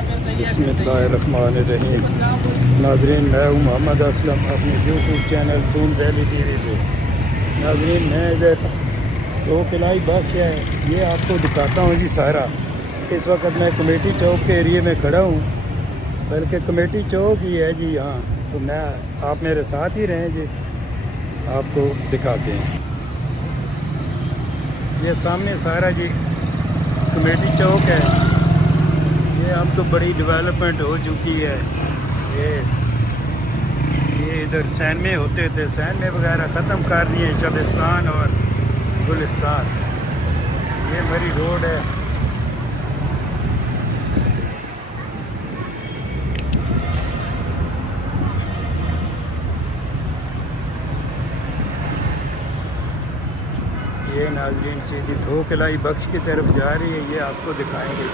बिस्मिल्लाहिर्रहमानिर्रहीम। नाज़रीन, मैं हूँ मोहम्मद असलम अपने यूट्यूब चैनल सून वैली टीवी पे। नाज़रीन, मैं इधर तो किलाई बख्श है, ये आपको दिखाता हूँ जी सारा। इस वक्त मैं कमेटी चौक के एरिए में खड़ा हूँ, बल्कि कमेटी चौक ही है जी यहाँ। तो मैं आप मेरे साथ ही रहें जी, आपको दिखाते हैं। ये सामने सारा जी कमेटी चौक है। ये अब तो बड़ी डेवलपमेंट हो चुकी है। ये इधर सैनमे होते थे, सैनमे वगैरह ख़त्म कर दिए, शबिस्तान और गुलिस्तान। ये मेरी रोड है। ये नाज़रीन सीधी दो किलाई बख्श की तरफ जा रही है, ये आपको दिखाएंगे।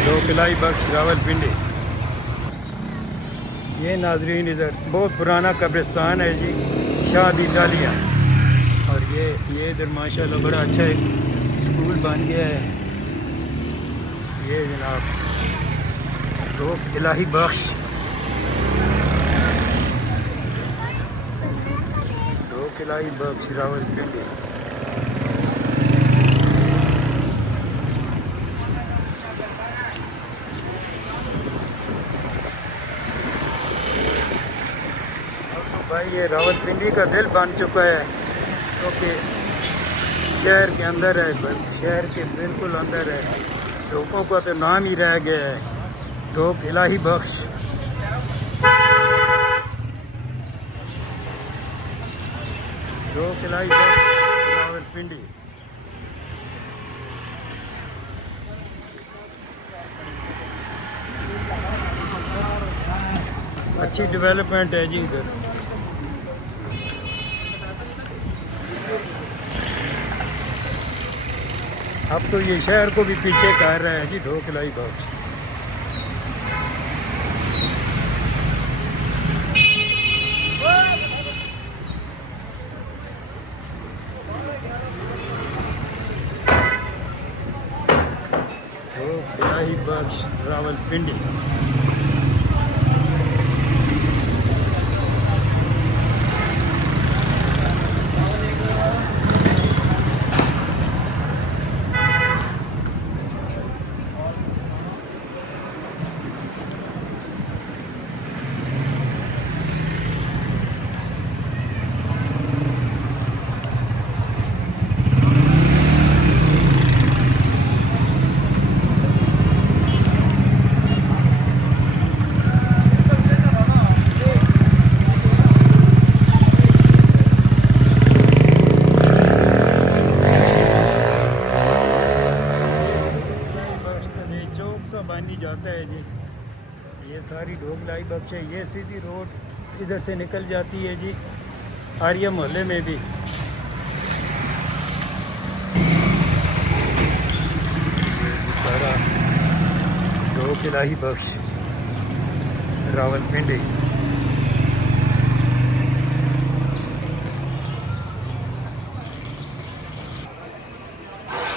दो किलाई बख्श रावलपिंडी। ये नाज़रीन इधर बहुत पुराना कब्रिस्तान है जी, शादी डालिया। और ये इधर माशाल्लाह बड़ा अच्छा एक स्कूल बन गया है। ये जनाब दो किलाई बख्श, दो किलाई बख्श रावलपिंडी। भाई ये रावलपिंडी का दिल बन चुका है, क्योंकि शहर के अंदर है, शहर के बिल्कुल अंदर है। लोगों का तो नाम ही रह गया है, दो इलाही बख्श। दो इलाही बख्श रावलपिंडी। अच्छी डेवलपमेंट है जी इधर। अब तो ये शहर को भी पीछे कर रहा है जी, दो किलाई बख्श। दो किलाई बख्श रावलपिंडी। बानी जाता है जी। ये सारी ढोकलाई बख्श है। ये सीधी रोड इधर से निकल जाती है जी आर्या मोहल्ले में भी। सारा दो किलाई बख्श रावलपिंडी।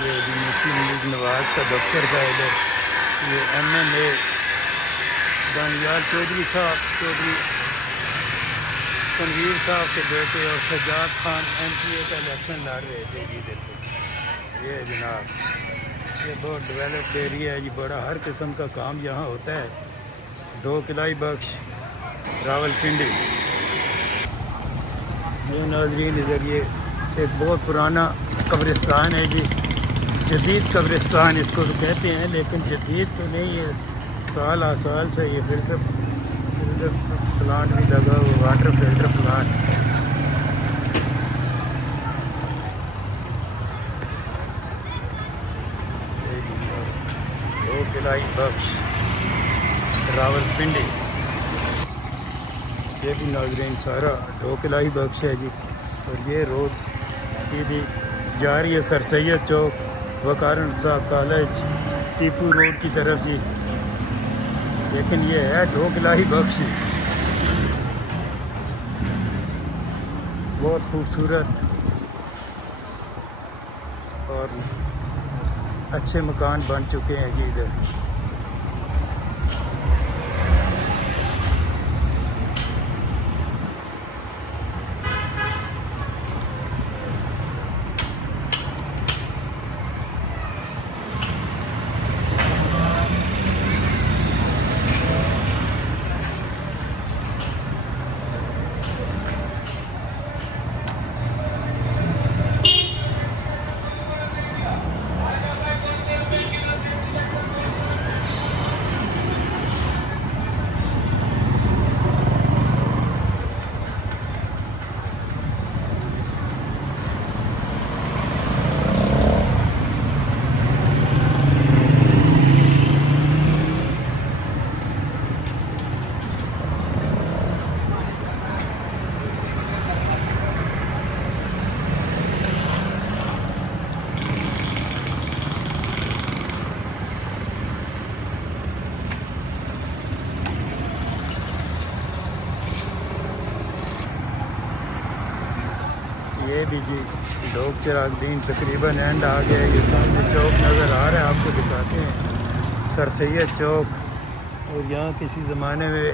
ये मुस्लिम लीग नवाज का दफ्तर का इधर। ये MNA दानियाल चौधरी साहब, चौधरी तनवीर साहब के बेटे और सज्जाद खान MPA का इलेक्शन लड़ रहे थे जी। देखो ये जनाब, ये बहुत डेवलप्ड एरिया है जी, बड़ा हर किस्म का काम यहाँ होता है। दो किलाई बख्श रावलपिंडी। ये नाज़रीन इधर ये एक बहुत पुराना कब्रिस्तान है जी, जदीद कब्रिस्तान इसको तो कहते हैं, लेकिन जदीद तो नहीं है। साल से ये फिल्टर प्लांट भी लगा हुआ, वाटर फिल्टर प्लांट। दो किलाई बख्श रावलपिंडी। ये भी नाज़रीन सारा दो किलाई बख्श है जी। और ये रोड सीधी जा रही है सर सैयद चौक, वकारन साहब कॉलेज, टीपू रोड की तरफ जी। लेकिन ये है दो किलाई बख्श, बहुत खूबसूरत और अच्छे मकान बन चुके हैं जी इधर। ये भी जी लोग चिरागदीन तकरीबन एंड आ गया। ये सामने चौक नज़र आ रहा है, आपको दिखाते हैं, सर सैयद चौक। और यहाँ किसी ज़माने में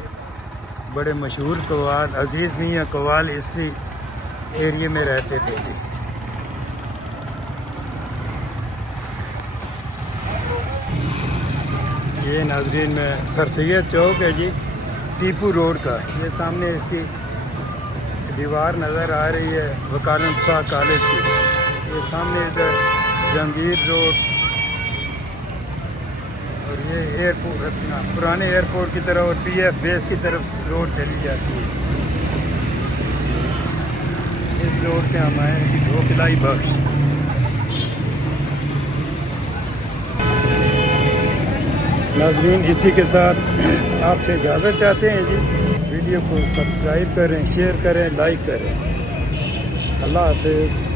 बड़े मशहूर कव्वाल अजीज़ मियाँ कव्वाल इसी एरिए में रहते थे जी। ये नाजरीन में सर सैयद चौक है जी, टीपू रोड का। ये सामने इसकी दीवार नज़र आ रही है वकालत शाह कॉलेज की। ये सामने इधर जहांगीर रोड और ये एयरपोर्ट अपना पुराने एयरपोर्ट की तरफ और पीएफ बेस की तरफ रोड चली जाती है। इस रोड से हम आए कि ढोकलाई बख्श। नाज़रीन इसी के साथ आपसे इजाज़त चाहते हैं जी। वीडियो को सब्सक्राइब करें, शेयर करें, लाइक करें। अल्लाह हाफ़िज़।